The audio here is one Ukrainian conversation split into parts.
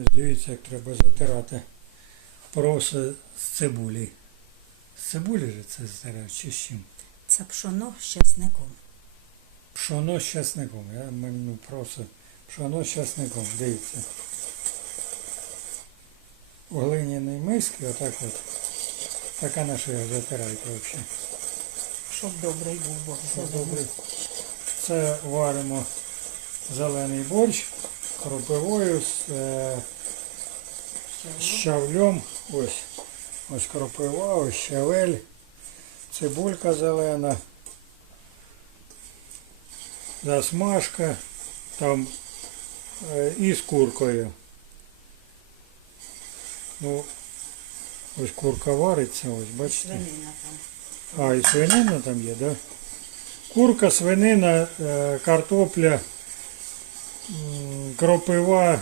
Ось дивіться, як треба затирати проси з цибулі. З цибулі же це затирати чи з чим? Це пшоно з чесником. Пшоно з часником. Я мину просто пшоно з часником. Дивіться. У глиняній мисці отак от. Така наша його затирають взагалі. Щоб добрий був зелений. Це варимо зелений борщ кропивою з е, щавлем. Ось. Ось кропива, ось щавель, цибулька зелена, засмажка там е, і з куркою. Ну, ось курка вариться, ось бачите. А, і свинина там є, да? Курка, свинина, е, картопля, кропива,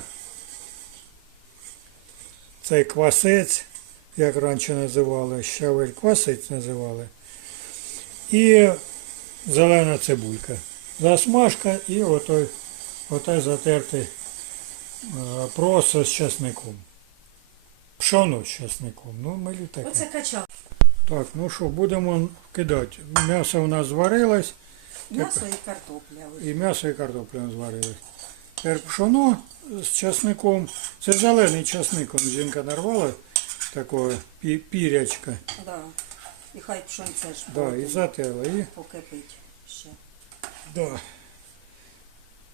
цей квасець, як раніше називали, щавель квасець називали. І зелена цибулька. Засмажка і отой, отой затертий е, просто з часником. Пшоно з часником. Ну, милі таке. Оце качав. Так, ну що, будемо кидати. М'ясо у нас зварилось, М'ясо і картопля. і м'ясо і картопля зварилось. Пшоно з часником. Це зелений часник, он жінка нарвала такого пі- пірячка. Да. І хай пшонце ж Да, і затерла. І, покипить ще. да.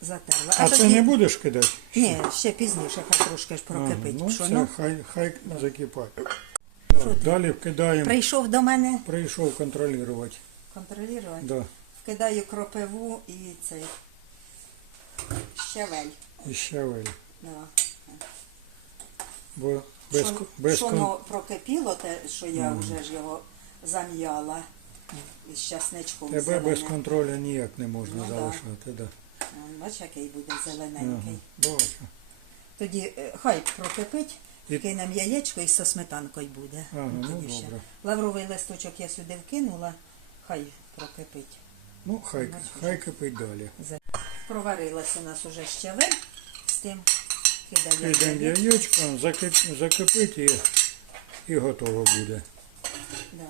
Затерла. А це не будеш кидати? Ні, ще пізніше, хай трошки ж Ага, прокипить ну все, пшоно. хай, хай закипає. Далі вкидаємо. Прийшов до мене Прийшов контролювати. контролювати. Да. Вкидаю кропиву і цей щавель. І щавель. Да. Бо без, Що- без що кон- воно прокипіло, те, що я вже ж його зам'яла із часничком тебе без зеленим. контролю ніяк не можна Ну, да. залишати. Да. Вон, Бач, який буде Ага, зелененький. бачу. Тоді е, хай прокипить, І- кинемо яєчко і со сметанкою буде. Ага, ну, тоді ще. добре. Лавровий листочок я сюди вкинула, хай прокипить. Ну, хай, Бачиш. хай кипить далі. Проварилась у нас уже щавель з тим. Кидаємо Кидаємо яєчко. яєчко, закип, закипить і, і готово буде. Да.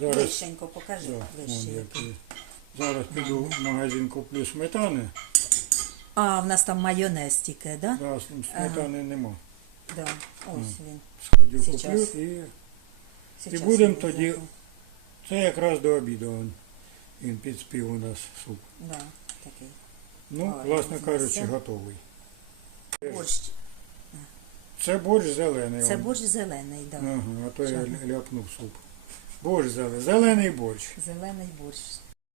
Зараз- Ближченько покажи. Да, ближче вон який. який. Зараз піду в магазин куплю сметани. А, в нас там майонез тільки, да? Да, сметани нема. Да. Ось він. Сходю Сейчас. куплю і Сейчас будемо я тоді- візьму. це якраз до обіду він, він підспів у нас суп. Да, такий. Ну, Ой, власне кажучи, все. готовий. Борщ. Це борщ зелений. Це он. борщ зелений, да. Ага, а то я Чорний. ляпнув суп. Борщ зелений. Зелений борщ. Зелений борщ.